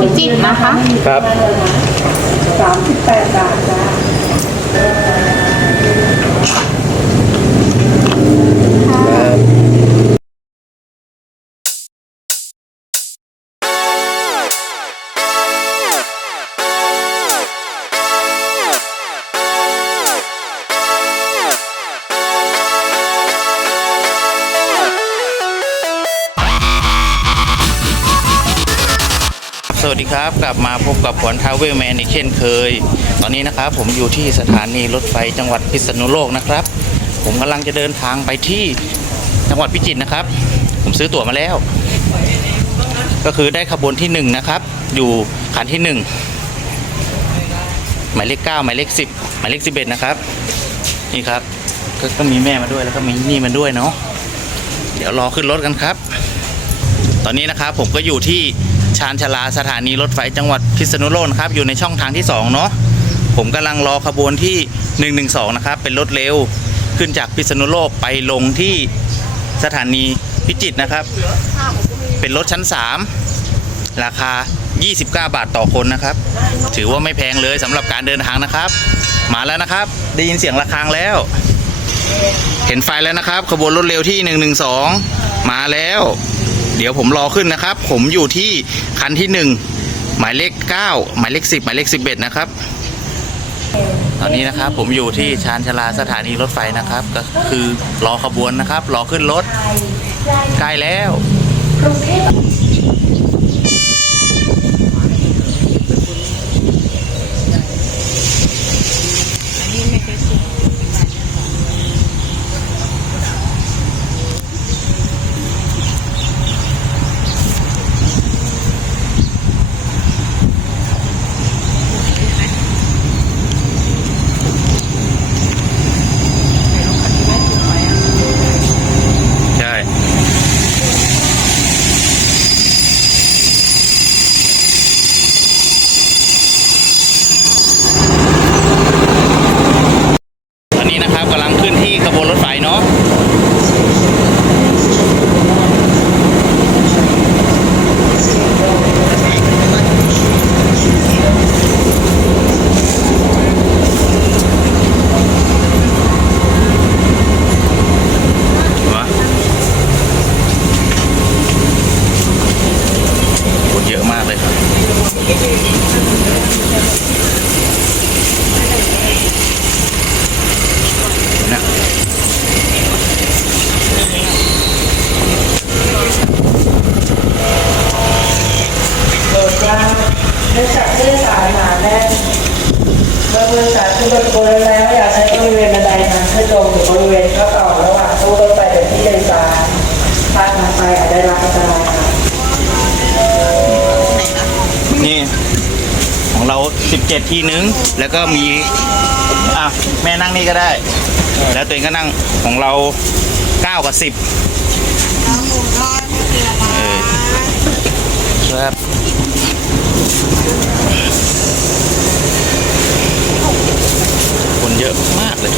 พิจิตรนะคะ ครับ สามสิบแปดบาทจ้า สวัสดีครับ กลับมาพบกับขวัญทาวเวลแมนอีกเช่นเคย ตอนนี้นะครับผมอยู่ที่สถานีรถไฟจังหวัดพิษณุโลกนะครับ ผมกำลังจะเดินทางไปที่จังหวัดพิจิตรนะครับ ผมซื้อตั๋วมาแล้ว ก็คือได้ขบวนที่หนึ่งนะครับ อยู่คันที่หนึ่งหมายเลขเก้าหมายเลขสิบหมายเลขสิบเอ็ดนะครับ นี่ครับกก็มีแม่มาด้วยแล้วก็มีนี่มาด้วยเนาะเดี๋ยวรอขึ้นรถกันครับ ตอนนี้นะครับผมก็อยู่ที่ ชานชลาสถานีรถไฟจังหวัดพิษณุโลกนะครับอยู่ในช่องทางที่2เนาะผมกำลังรอขบวนที่ 112 นะครับ เป็นรถเร็วขึ้นจากพิษณุโลกไปลงที่สถานีพิจิตรนะครับ เป็นรถชั้น 3 ราคา 29 บาทต่อคนนะครับ ถือว่าไม่แพงเลยสำหรับการเดินทางนะครับ มาแล้วนะครับ ได้ยินเสียงระฆังแล้ว เห็นไฟแล้วนะครับ ขบวนรถเร็วที่ 112 มาแล้ว ดี๋ยวผมรอขึ้นนะครับ ผมอยู่ที่คันที่หนึ่งหมายเลขเก้าหมายเลขสิบหมายเลขสิบเอ็ดนะครับ ตอนนี้นะครับผมอยู่ที่ชานชาลาสถานีรถไฟนะครับ ก็คือรอขบวนนะครับ รอขึ้นรถใกล้แล้ว ใช่ ตอนนี้นะครับกำลังขึ้นที่ขบวนรถไฟเนาะ วะคนเยอะมากเลยครับนะ โดยจ้าเนื่องจากผู้โดยสารหนาแน่นเมื่อผู้โดยสารขึ้นรถบนแล้วอย่าใช้บริเวณบันไดทางขึ้นลงหรือบริเวณเข้าออกระหว่างตู้รถไฟเป็นที่โดยสารพลาดทางไปอาจได้รับอันตรายค่ะ นี่ ของเรา 17 ทีนึง แล้วก็มีอะแม่นั่งนี่ก็ได้ แล้วตัวเองก็นั่งของเรา 9 กับ 10เออครับคนเยอะมากเลย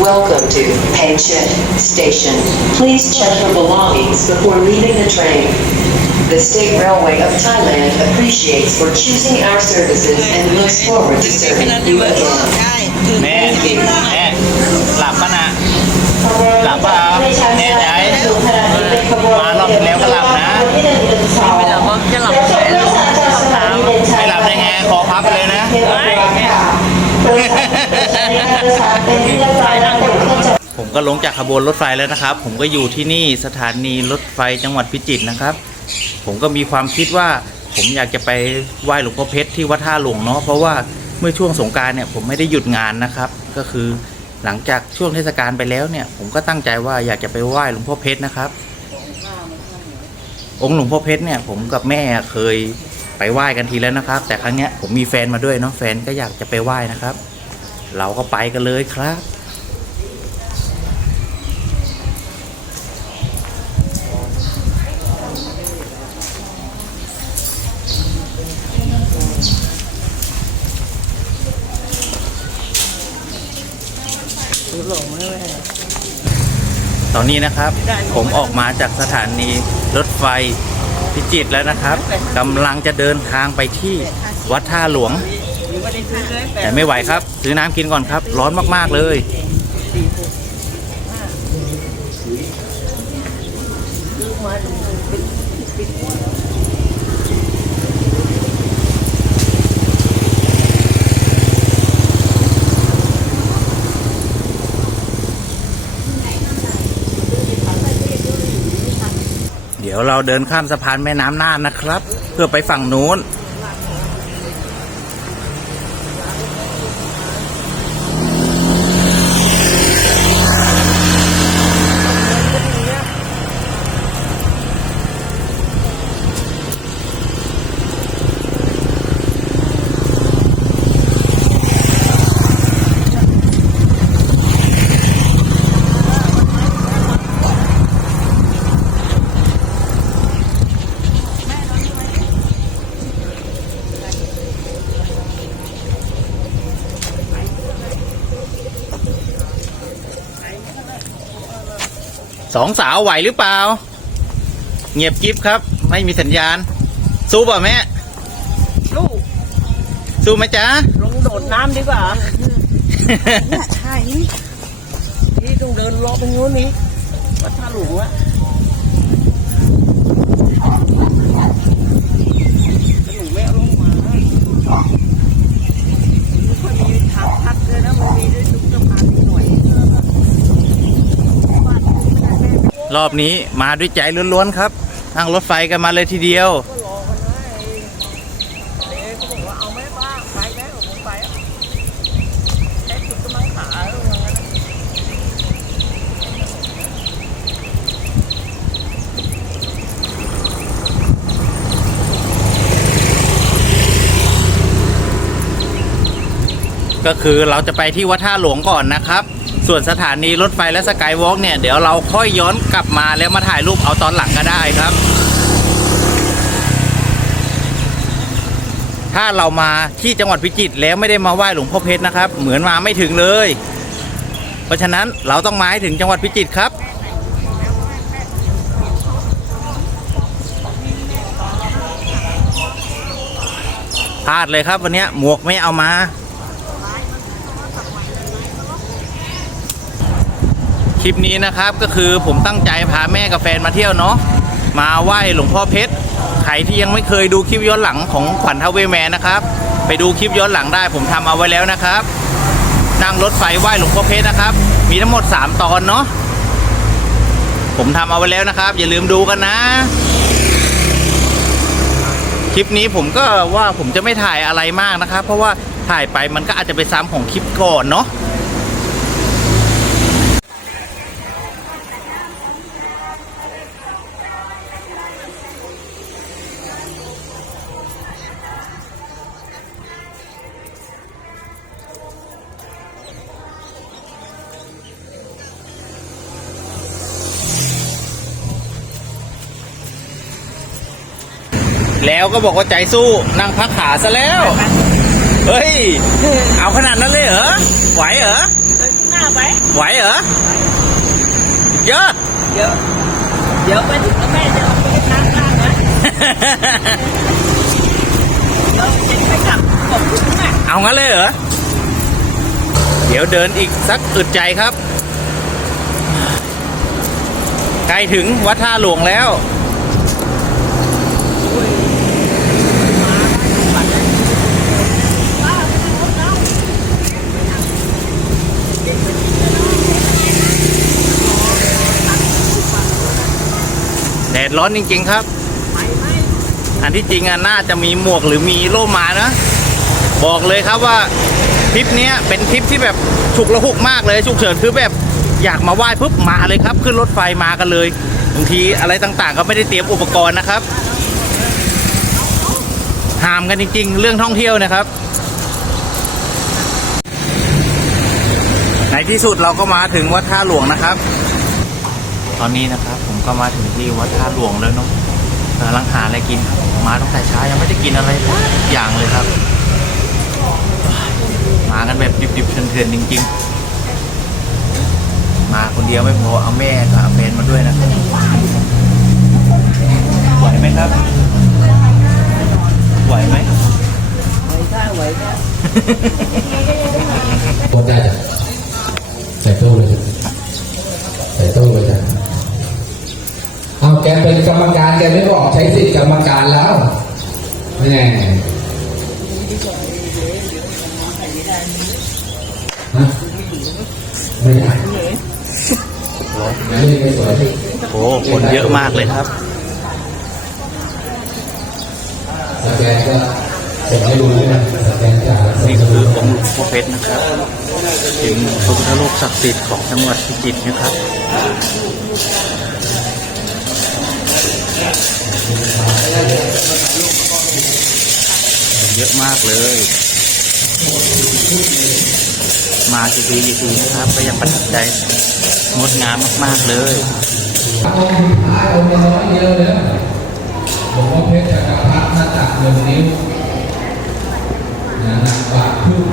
Welcome to Pension Station. Please check your belongings before leaving the train. The State Railway of Thailand appreciates for choosing our services and looks forward to serving you again. แม่แม่หลับปะนะ หลับเปล่าแน่ใจมารอบที่แล้วก็หลับ บ ก็ลงจากขบวนรถไฟแล้วนะครับ ผมก็อยู่ที่นี่สถานีรถไฟจังหวัดพิจิตรนะครับ ผมก็มีความคิดว่าผมอยากจะไปไหว้หลวงพ่อเพชรที่วัดท่าหลวงเนาะเพราะว่าเมื่อช่วงสงการเนี่ยผมไม่ได้หยุดงานนะครับ ก็คือหลังจากช่วงเทศกาลไปแล้วเนี่ย ผมก็ตั้งใจว่าอยากจะไปไหว้หลวงพ่อเพชรนะครับ องค์หลวงพ่อเพชรเนี่ย ผมกับแม่เคยไปไหว้กันทีแล้วนะครับ แต่ครั้งเนี้ยผมมีแฟนมาด้วยเนาะแฟนก็อยากจะไปไหว้นะครับ เราก็ไปกันเลยครับ ตอนนี้นะครับผมออกมาจากสถานีรถไฟพิจิตรแล้วนะครับกำลังจะเดินทางไปที่วัดท่าหลวง แต่ไม่ไหวครับ ซื้อน้ำกินก่อนครับ ร้อนมากๆเลย ดี๋ยวเราเดินข้ามสะพานแม่น้ำน่านนะครับ เพื่อไปฝั่งนู้น สองสาวไหวหรือเปล่า เงียบกิฟครับ ไม่มีสัญญาณ สู้เปล่ะแม่ลูกสู้ไหมจ๊ะลงโดดน้ำดีกว่าใช่นี่ต้องเดินเลาะตรงนู้นนี้วัดท่าหลวงอะหนูไม่เอาลงมาไม่ค่อยมีทางพักเลยนะมันมีด้วยทุกสะพานนิดหน่อย รอบนี้มาด้วยใจล้วนๆครับนั่งรถไฟกันมาเลยทีเดียว ก็รอกันนะไอ้เด็กก็บอกว่าเอาไหมบ้างไปแล้วผมไปอะแค่จุดกำลังขาแล้วว่างั้นนะ ก็คือเราจะไปที่วัดท่าหลวงก่อนนะครับ ส่วนสถานีรถไฟและสกายวอล์กเนี่ยเดี๋ยวเราค่อยย้อนกลับมาแล้วมาถ่ายรูปเอาตอนหลังก็ได้ครับ ถ้าเรามาที่จังหวัดพิจิตรแล้วไม่ได้มาไหว้หลวงพ่อเพชรนะครับ เหมือนมาไม่ถึงเลย เพราะฉะนั้นเราต้องมาให้ถึงจังหวัดพิจิตรครับพลาดเลยครับวันนี้หมวกไม่เอามา คลิปนี้นะครับก็คือผมตั้งใจพาแม่กับแฟนมาเที่ยวเนาะมาไหว้หลวงพ่อเพชรใครที่ยังไม่เคยดูคลิปย้อนหลังของขวัญทวเวแมนนะครับ ไปดูคลิปย้อนหลังได้ผมทำเอาไว้แล้วนะครับนั่งรถไฟไหว้หลวงพ่อเพชรนะครับ มีทั้งหมด 3 ตอนเนาะผมทำเอาไว้แล้วนะครับ อย่าลืมดูกันนะคลิปนี้ผมก็ว่าผมจะไม่ถ่ายอะไรมากนะครับ เพราะว่าถ่ายไปมันก็อาจจะไปซ้ำของคลิปก่อนเนาะ วก็บอกว่าใจสู้นั่งพักขาซะแล้ว เฮ้ย เอาขนาดนั้นเลยเหรอ ไหวเหรอหน้าไปไหวเหรอ เยอะเดี๋ยวเดี๋ยวไปถึงแล้วแม่จะเอาไปให้น้ำข้างนะเดี๋ยวจะไปกลับขอบคุณนะเอางั้นเลยเหรอ เดี๋ยวเดินอีกสักอึดใจครับ ใกล้ถึงวัดท่าหลวงแล้ว ดร้อนจริง ๆ ครับ อันที่จริงอะน่าจะมีหมวกหรือมีร่มานะ บอกเลยครับว่าทริปนี้เป็นทริปที่แบบฉุกละหุกมากเลยฉุกเฉินคือแบบอยากมาไหว้ปุ๊บมาเลยครับ ขึ้นรถไฟมากันเลยบางทีอะไรต่างๆ ก็ไม่ได้เตรียมอุปกรณ์นะครับห้ามกันจริง ๆ เรื่องท่องเที่ยวนะครับ ในที่สุดเราก็มาถึงวัดท่าหลวงนะครับ ตอนนี้นะครับ ผมก็มาถึงที่วัดท่าหลวงแล้วเนาะกำลังหาอะไรกินครับมาตั้งแต่เช้ายังไม่ได้กินอะไรสักอย่างเลยครับ มากันแบบดิบๆเถื่อนๆจริง ๆ มาคนเดียวไม่พอเอาแม่กับเอาแฟนมาด้วยนะครับไหวไหมครับไหวไหมโคตรได้จ้ะใส่ตู้เลยจ้ะใส่ตู้เลยจ้ะ เอาแกเป็นกรรมการแกไม่บอกใช้สิทธิ์กรรมการแล้วแน่ฮะไม่ได้ไม่ไม่สวยโอ้คนเยอะมากเลยครับสแกนก็ส่งให้ดูด้วยนะสแกนจ่ายแล้วส่งนี่ให้คืดูอองค์หลวงพ่อเพชรนะครับเป็นพระพุทธรูปศักดิ์สิทธิ์ของจังหวัดพิจิตรนะครับ เยอะมากเลย มากี่ทีกี่ทีนะครับ ก็ยังประทับใจงดงามมาก ๆ เลยองค์สุดท้ายองค์น้อยเดียวเลยนะหลวงพ่อเพชรจักรพรรดิหน้าตักหนึ่งนิ้วนะหนักบาทครึ่ง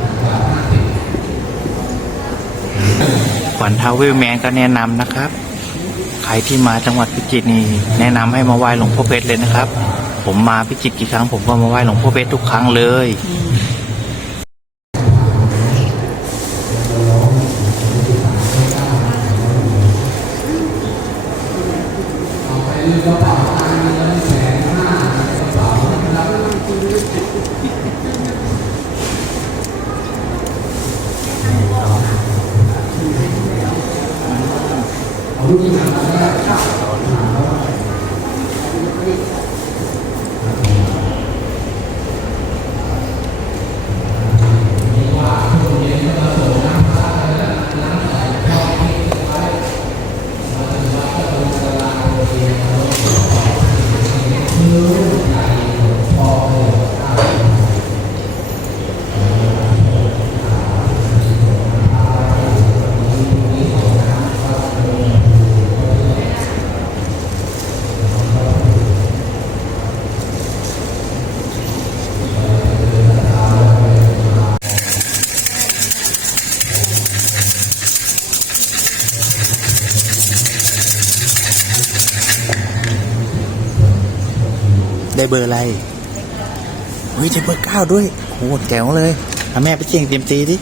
หนักบาทห้าสิบฝันท้าวเวลแมนก็แนะนำนะครับ ใครที่มาจังหวัดพิจิตรนี่แนะนำให้มาไหว้หลวงพ่อเพชรเลยนะครับ ผมมาพิจิตรกี่ครั้งผมก็มาไหว้หลวงพ่อเพชรทุกครั้งเลย ได้เบอร์อะไรเฮ้ยได้เบอร์เก้าด้วยโหแจ๋วเลยเอาแม่ไปเชียงเตรียมตีดิ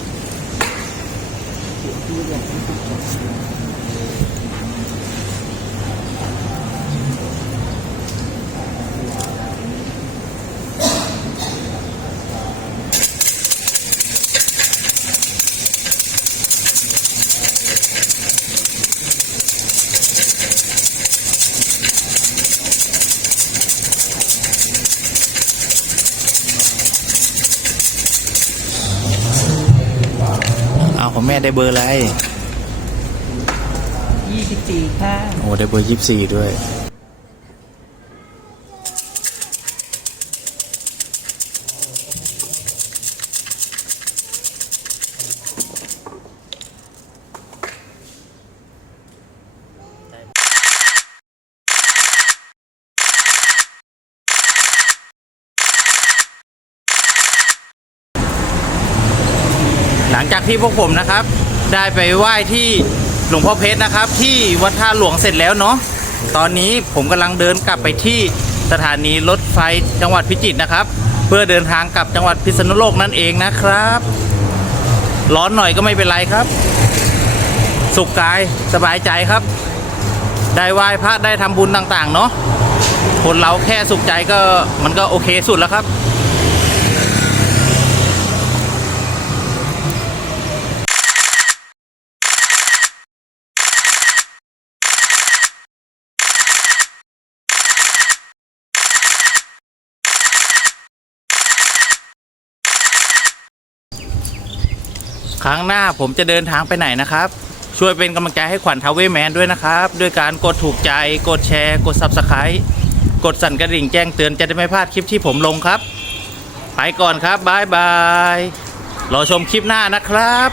ของแม่ได้เบอร์อะไรยี่สิบสี่ค่ะ โอ้ได้เบอร์ยี่สิบสี่ด้วย จากที่พวกผมนะครับ ได้ไปไหว้ที่หลวงพ่อเพชรนะครับ ที่วัดท่าหลวงเสร็จแล้วเนาะตอนนี้ผมกำลังเดินกลับไปที่สถานีรถไฟจังหวัดพิจิตรนะครับ เพื่อเดินทางกลับจังหวัดพิษณุโลกนั่นเองนะครับ ร้อนหน่อยก็ไม่เป็นไรครับ สุขกายสบายใจครับ ได้ไหว้พระได้ทำบุญต่างๆ เนาะคนเราแค่สุขใจก็มันก็โอเคสุดแล้วครับ ครั้งหน้าผมจะเดินทางไปไหนนะครับ ช่วยเป็นกำลังใจให้ขวัญทาวเวแมนด้วยนะครับ ด้วยการกดถูกใจ กดแชร์ กด Subscribe กดสั่นกระดิ่งแจ้งเตือนจะได้ไม่พลาดคลิปที่ผมลงครับ ไปก่อนครับบายบายรอชมคลิปหน้านะครับ